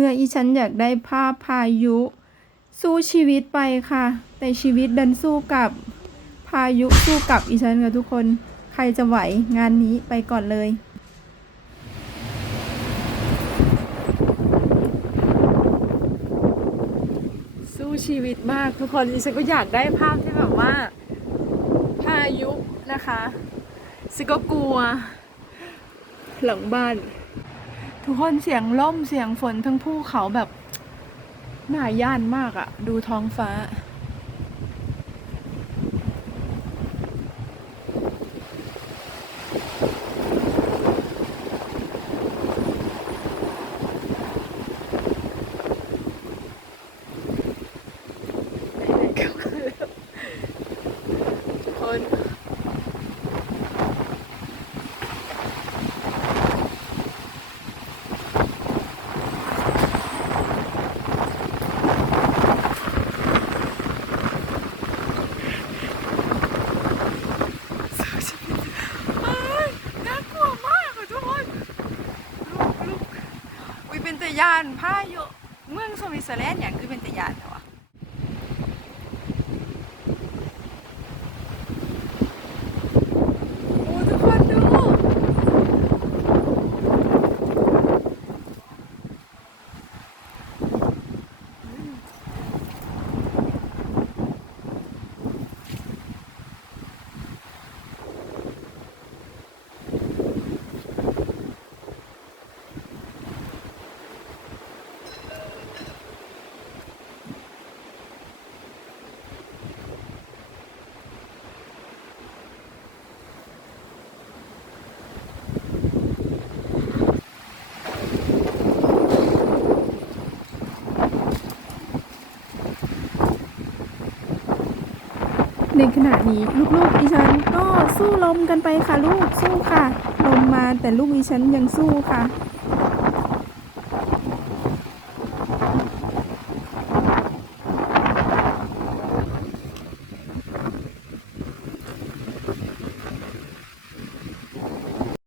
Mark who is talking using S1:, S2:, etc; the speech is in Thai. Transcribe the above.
S1: มื่ออีฉันอยากได้ภาพพายุ สู้ชีวิตไปค่ะ แต่ชีวิตดันสู้กับพายุสู้กับอีฉันค่ะทุกคน ใครจะไหวงานนี้ไปก่อนเลยสู้ชีวิตมากทุกคนดิฉันก็อยากได้ภาพที่แบบว่า พายุนะคะฉันก็กลัว หลังบ้าน ทุกคนเสียงล่มเสียงฝนทั้งภูเขาแบบน่าย่านมากอะดูท้องฟ้าทุกคน อ้ายน่ากลัวมากอะทุกคนลูกลูก แตะยานพายุเมืองสวิตเซอร์แลนด์อย่างคือเป็นตะยานเหรอวะโอ้ทุกคนดู ในขณะนี้ลูกๆอีฉันก็สู้ลมกันไปค่ะลูกสู้ค่ะ ลมมาแต่ลูกอีฉันยังสู้ค่ะ